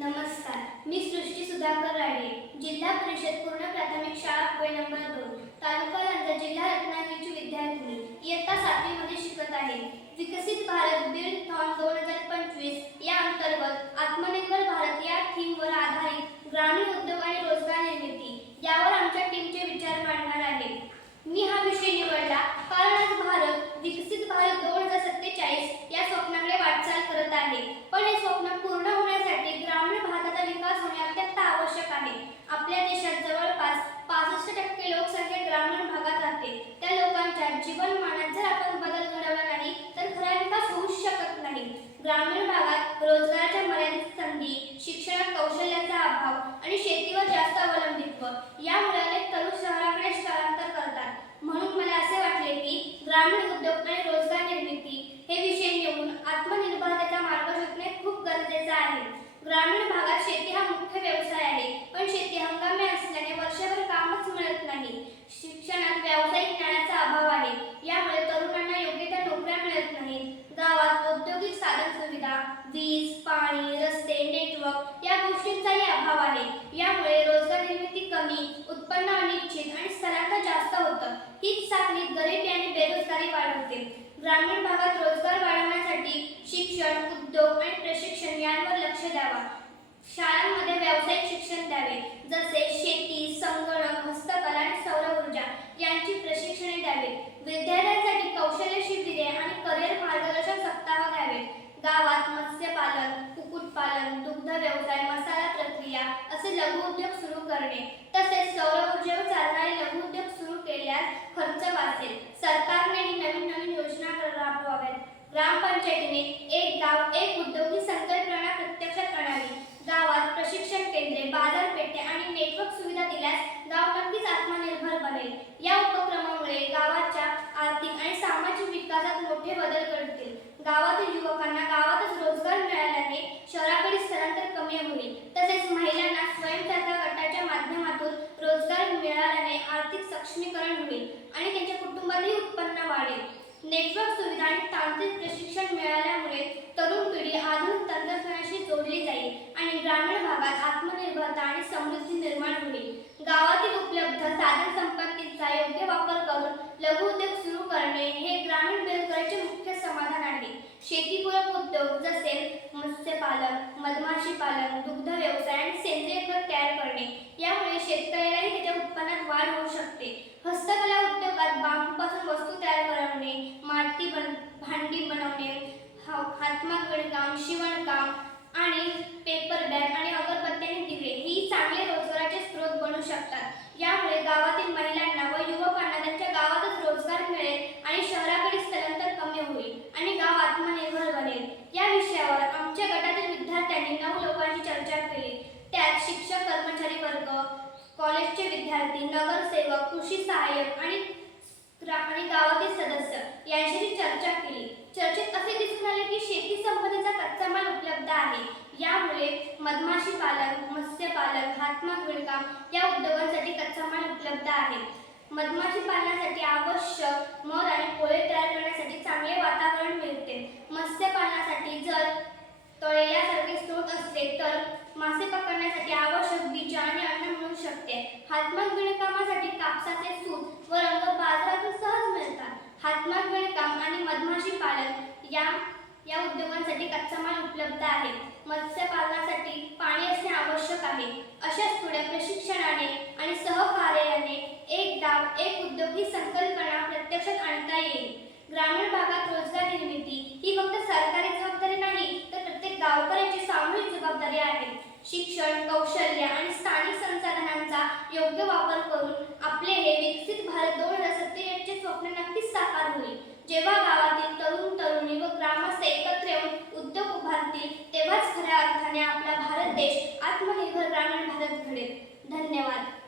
नमस्कार. मी सृष्टी सुधाकर राणे, जिल्हा परिषद पूर्ण प्राथमिक शाळा पुणे नंबर 2, तालुका लांजा, जिल्हा रत्नागिरीची विद्यार्थिनी इयत्ता 7वी मध्ये शिकत आहे. विकसित भारत बिल्डथॉन 2025 या अंतर्गत आत्मनिर्भर भारत या थीमवर आधारित ग्रामीण उद्योग आणि रोजगार निर्मिती यावर आमच्या टीमचे विचार मांडणार आहे. मी हा विषय निवडला कारण आज भारत विकसित भारत 2047 या स्वप्नाकडे वाटचाल करत आहे. पण हे स्वप्न पूर्ण होण्यासाठी ग्रामीण भारताचा विकास होणे अत्यंत आवश्यक आहे. आपल्या देशात जवळपास 65% लोकसंख्या ग्रामीण भागात राहते. त्या लोकांच्या जीवनमानात जर आपण बदल घडवला नाही तर खरा विकास होऊच शकत नाही. ग्रामीण भागात रोजगाराच्या मर्यादित संधी, शिक्षणात कौशल्याचा अभाव आणि शेतीवर जास्त अवलंबित्व यामुळे अनेक तरुण शहराकडे स्थलांतर करतात. म्हणून मला असे वाटले की ग्रामीण उद्योग आणि रोजगार निर्मिती हे विषय निवडून आत्मनिर्भरतेचा मार्ग शोधणे खूप गरजेचे आहे. ग्रामीण भागात शेती हा मुख्य व्यवसाय आहे, पण शेती हंगामी असल्याने वर्षभर कामच मिळत नाही. शिक्षणात व्यावसायिक ज्ञानाचा अभाव आहे, यामुळे तरुणांना योग्य त्या नोकऱ्या मिळत नाहीत. गावात औद्योगिक साधन सुविधा, वीज, पाणी, रस्ते, नेटवर्क या गोष्टींचाही अभाव आहे. यामुळे रोजगार निर्मिती कमी, उत्पन्न अनिश्चित आणि स्थलांतर जास्त होतं. हीच साखळी गरिबी आणि बेरोजगारी वाढवते. ग्रामीण भागात रोजगार वाढवण्यासाठी शिक्षण, उद्योग आणि प्रशिक्षण यांवर लक्ष द्यावा. शाळांमध्ये व्यावसायिक शिक्षण द्यावे, जसे शेती, संगणक, हस्तकला आणि सौर ऊर्जा यांची प्रशिक्षणे द्यावी. विद्यार्थ्यांसाठी कौशल्य शिबिरे आणि करिअर मार्गदर्शन सप्ताह घ्यावे. गावात मत्स्यपालन, कुक्कुटपालन, दुग्ध व्यवसाय, मसाला प्रक्रिया असे लघु उद्योग सुरू करणे, तसेच सौर ऊर्जेवर चालणारे लघु उद्योग सुरू केल्यास खर्च वाचेल. सरकारनेही नवीन योजना राबवाव्यात. ग्रामपंचायतीने एक गाव एक उद्योग ही संकल्पना प्रत्यक्षात आणावी. गावात प्रशिक्षण केंद्रे, बाजारपेठे आणि नेटवर्क सुविधा दिल्यास गाव नक्कीच आत्मनिर्भर बनेल. या उपक्रमामुळे गावाच्या आर्थिक आणि सामाजिक विकासात मोठे बदल घडतील. गावातील युवकांना गावातच रोजगार मिळाल्याने शहराकडे स्थलांतर कमी होईल. तसेच महिलांना स्वयंसहायता गटाच्या माध्यमातून रोजगार मिळाल्याने आर्थिक सक्षमीकरण होईल आणि त्यांच्या कुटुंबातही उत्पन्न वाढेल. नेटवर्क सुविधा आणि तांत्रिक प्रशिक्षण मिळाल्यामुळे तरुण पिढी आधुनिक तंत्रज्ञानाशी जोडली जाईल आणि ग्रामीण भागात आत्मनिर्भरता आणि समृद्धी निर्माण होईल. गावातील उपलब्ध साधन संपत्तीचा योग्य वापर करून लघु उद्योग सुरू करणे हे ग्रामीण बेरोजगारीचे मुख्य समाधान आहे. शेतीपूरक उद्योग जसे मत्स्यपालन, मधमाशी पालन, दुग्ध व्यवसाय आणि सेंद्रिय खत तयार करणे यामुळे शेतकऱ्यालाही त्याच्या उत्पन्नात वाढ होऊ शकते. हस्तकला उद्योगात बांबूपासून वस्तू तयार करणे, माती भांडी बनवणे, हातमाग विणकाम, शिवणकाम आणि पेपर बॅग आणि अगरबत्ती आणि दिवे ही चांगले रोजगाराचे स्रोत बनू शकतात. यामुळे गावातील महिलांना व युवकांना त्यांच्या गावातच रोजगार मिळेल आणि शहराकडे स्थलांतर कमी होईल आणि गाव आत्मनिर्भर बनेल. या विषयावर आमच्या गटातील विद्यार्थ्यांनी 9 लोकांची चर्चा केली. त्यात शिक्षक, कर्मचारी वर्ग, कॉलेजचे विद्यार्थी, नगरसेवक, कृषी सहाय्यक आणि गावातील सदस्य यांच्याशी चर्चा केली. चर्चेत असे दिसून आले की शेती संपत्तीचा कच्चा माल उपलब्ध आहे. यामुळे मधमाशी पालन, मत्स्यपालन, हातमाग विणकाम या उद्योगांसाठी कच्चा माल उपलब्ध आहे. मधमाशी पालनासाठी आवश्यक मध आणि पोळे तयार करण्यासाठी चांगले वातावरण मिळते. मत्स्यपालनासाठी जर तळे यासारखे स्रोत असले तर मासे पकडण्यासाठी आवश्यक बीज आणि अन्न मिळू शकते. हातमाग विणकामासाठी कापसाचे सूत व रंग बाजारातून सहज मिळतात. हातमाग विणकाम आणि मधमाशी पालन या उद्योगांसाठी कच्चा माल उपलब्ध आहे. मत्स्यपालनासाठी पाणी असणे आवश्यक आहे. अशाच थोड्या प्रशिक्षणाने आणि सहकार्याने एक गाव एक उद्योग ही संकल्पना प्रत्यक्षात आणता येईल. ग्रामीण भागात रोजगार निर्मिती ही फक्त सरकारी जबाबदारी नाही तर प्रत्येक गावकऱ्याची सामूहिक जबाबदारी आहे. शिक्षण, कौशल्य आणि स्थानिक संसाधनांचा योग्य वापर करून आपले हे विकसित भारत 2047 चे स्वप्न नक्कीच साकार होईल. जेव्हा गावातील तरुण तरुणी व ग्रामस्थ एकत्र येऊन उद्योग उभारतील तेव्हाच खऱ्या अर्थाने आपला भारत देश आत्मनिर्भर ग्रामीण भारत घडेल. धन्यवाद.